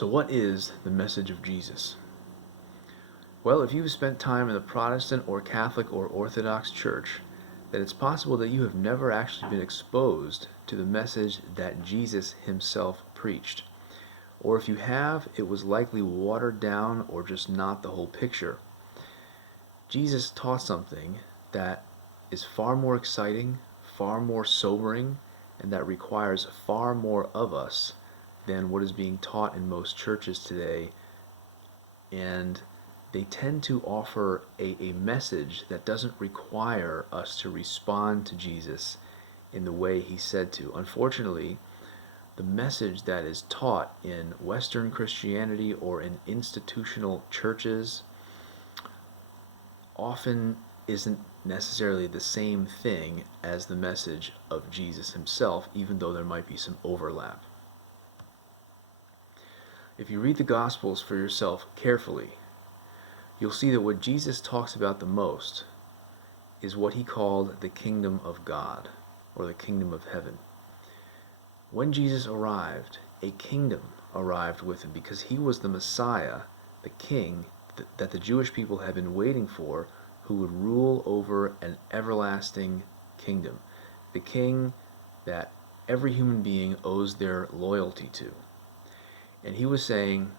So what is the message of Jesus? Well, if you've spent time in the Protestant or Catholic or Orthodox Church, then it's possible that you have never actually been exposed to the message that Jesus himself preached. Or if you have, it was likely watered down or just not the whole picture. Jesus taught something that is far more exciting, far more sobering, and that requires far more of us than what is being taught in most churches today. And they tend to offer a message that doesn't require us to respond to Jesus in the way he said to. Unfortunately, the message that is taught in Western Christianity or in institutional churches often isn't necessarily the same thing as the message of Jesus himself, even though there might be some overlap. If you read the Gospels for yourself carefully, you'll see that what Jesus talks about the most is what he called the kingdom of God, or the kingdom of heaven. When Jesus arrived, a kingdom arrived with him because he was the Messiah, the king that the Jewish people had been waiting for, who would rule over an everlasting kingdom. The king that every human being owes their loyalty to. And he was saying,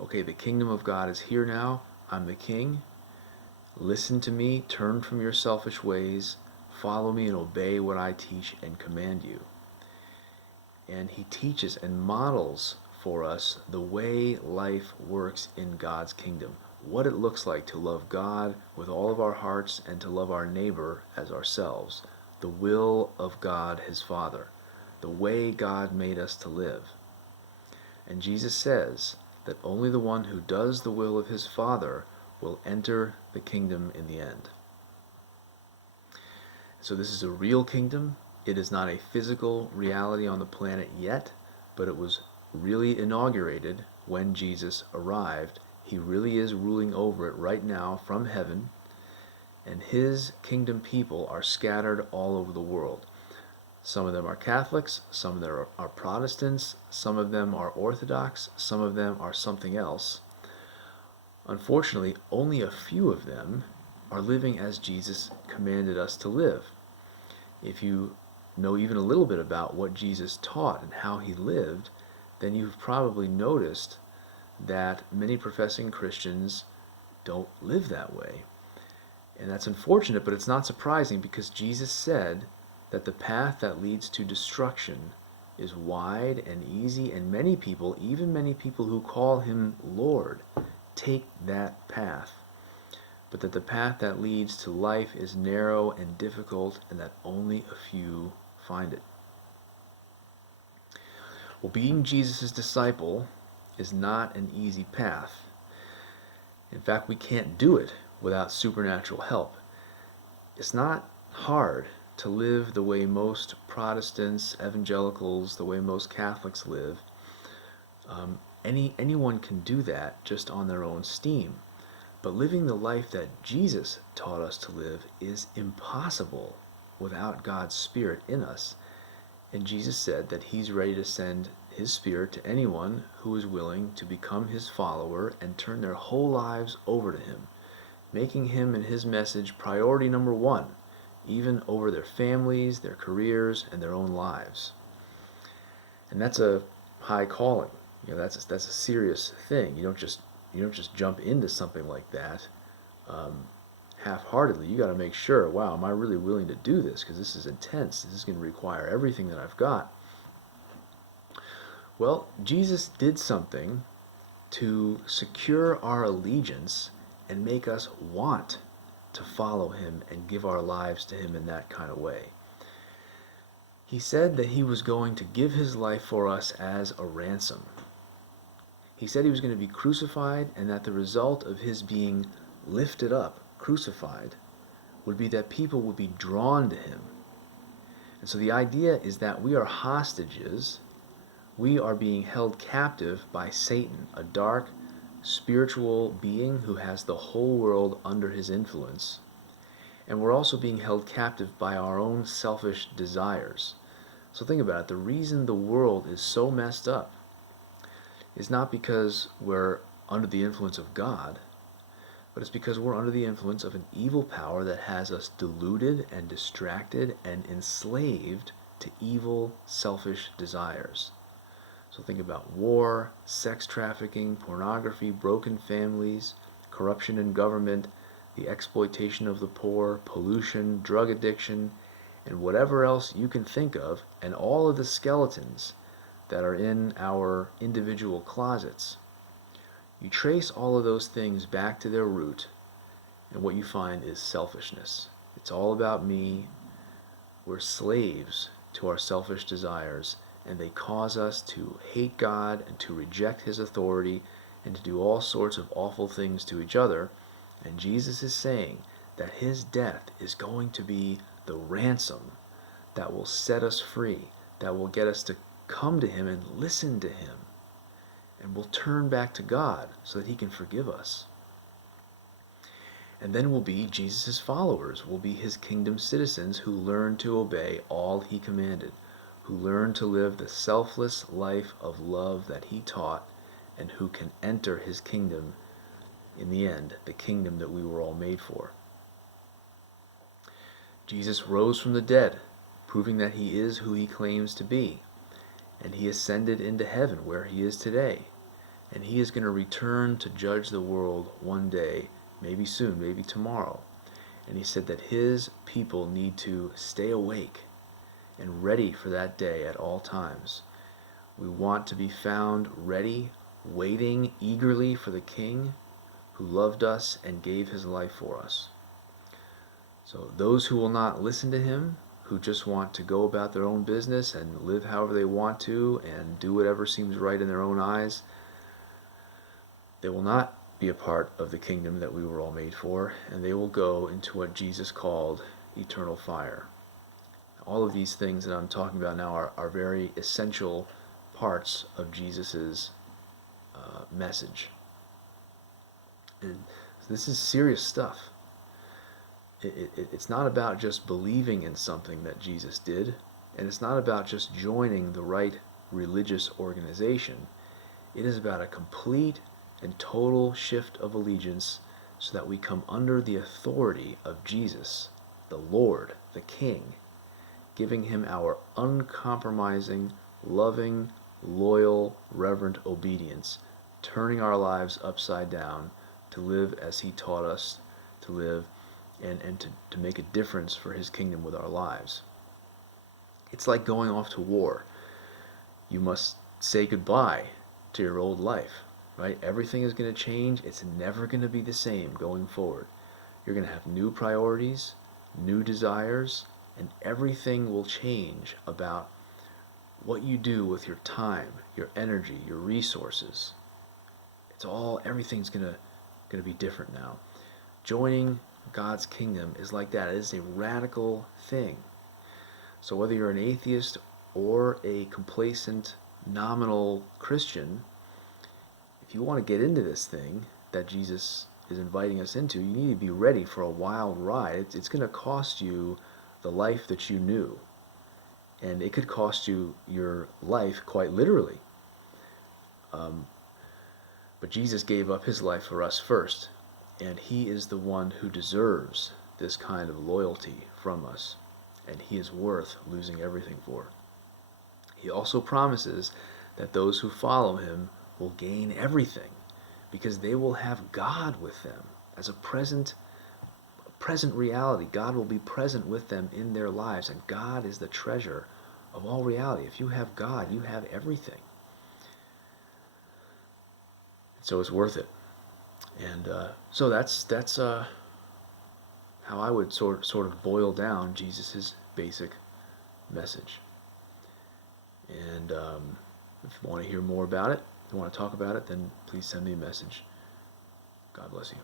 okay, the kingdom of God is here now. I'm the king. Listen to me, turn from your selfish ways, follow me and obey what I teach and command you. And he teaches and models for us the way life works in God's kingdom, what it looks like to love God with all of our hearts and to love our neighbor as ourselves, the will of God his Father, the way God made us to live. And Jesus says that only the one who does the will of his Father will enter the kingdom in the end. So this is a real kingdom. It is not a physical reality on the planet yet, but it was really inaugurated when Jesus arrived. He really is ruling over it right now from heaven, and his kingdom people are scattered all over the world. Some of them are Catholics, some of them are Protestants, some of them are Orthodox, some of them are something else. Unfortunately, only a few of them are living as Jesus commanded us to live. If you know even a little bit about what Jesus taught and how he lived, then you've probably noticed that many professing Christians don't live that way. And that's unfortunate, but it's not surprising because Jesus said that the path that leads to destruction is wide and easy, and many people, even many people who call him Lord, take that path. But that the path that leads to life is narrow and difficult, and that only a few find it. Well, being Jesus' disciple is not an easy path. In fact, we can't do it without supernatural help. It's not hard to live the way most Protestants, evangelicals, the way most Catholics live. Anyone can do that just on their own steam. But living the life that Jesus taught us to live is impossible without God's Spirit in us. And Jesus said that he's ready to send his Spirit to anyone who is willing to become his follower and turn their whole lives over to him, making him and his message priority number one, even over their families, their careers, and their own lives. And that's a high calling. That's a serious thing. You don't just jump into something like that half-heartedly. You got to make sure, wow, am I really willing to do this? Because this is intense. This is going to require everything that I've got. Well, Jesus did something to secure our allegiance and make us want to follow him and give our lives to him in that kind of way. He said that he was going to give his life for us as a ransom. He said he was going to be crucified, and that the result of his being lifted up, crucified, would be that people would be drawn to him. And so the idea is that we are hostages. We are being held captive by Satan, a dark, spiritual being who has the whole world under his influence. And we're also being held captive by our own selfish desires. So think about it. The reason the world is so messed up is not because we're under the influence of God, but it's because we're under the influence of an evil power that has us deluded and distracted and enslaved to evil, selfish desires. So think about war, sex trafficking, pornography, broken families, corruption in government, the exploitation of the poor, pollution, drug addiction, and whatever else you can think of, and all of the skeletons that are in our individual closets. You trace all of those things back to their root, and what you find is selfishness. It's all about me. We're slaves to our selfish desires, and they cause us to hate God and to reject His authority and to do all sorts of awful things to each other. And Jesus is saying that His death is going to be the ransom that will set us free, that will get us to come to Him and listen to Him. And we'll turn back to God so that He can forgive us. And then we'll be Jesus' followers. We'll be His kingdom citizens who learn to obey all He commanded, who learn to live the selfless life of love that He taught, and who can enter His kingdom in the end, the kingdom that we were all made for. Jesus rose from the dead, proving that He is who He claims to be, and He ascended into heaven where He is today. And He is going to return to judge the world one day, maybe soon, maybe tomorrow. And He said that His people need to stay awake and ready for that day at all times. We want to be found ready, waiting eagerly for the King who loved us and gave His life for us. So those who will not listen to Him, who just want to go about their own business and live however they want to and do whatever seems right in their own eyes, they will not be a part of the kingdom that we were all made for, and they will go into what Jesus called eternal fire. All of these things that I'm talking about now are very essential parts of Jesus' message. And this is serious stuff. It's not about just believing in something that Jesus did, and it's not about just joining the right religious organization. It is about a complete and total shift of allegiance so that we come under the authority of Jesus, the Lord, the King, giving Him our uncompromising, loving, loyal, reverent obedience, turning our lives upside down to live as He taught us to live, and to make a difference for His kingdom with our lives. It's like going off to war. You must say goodbye to your old life, right? Everything is going to change. It's never going to be the same going forward. You're going to have new priorities, new desires, and everything will change about what you do with your time, your energy, your resources. Everything's going to be different now. Joining God's kingdom is like that. It is a radical thing. So whether you're an atheist or a complacent, nominal Christian, if you want to get into this thing that Jesus is inviting us into, you need to be ready for a wild ride. It's going to cost you the life that you knew. And it could cost you your life quite literally. But Jesus gave up His life for us first. And He is the one who deserves this kind of loyalty from us. And He is worth losing everything for. He also promises that those who follow Him will gain everything, because they will have God with them as a present reality. God will be present with them in their lives, and God is the treasure of all reality. If you have God, you have everything. So it's worth it. And so that's how I would sort of boil down Jesus' basic message. And if you want to hear more about it, if you want to talk about it, then please send me a message. God bless you.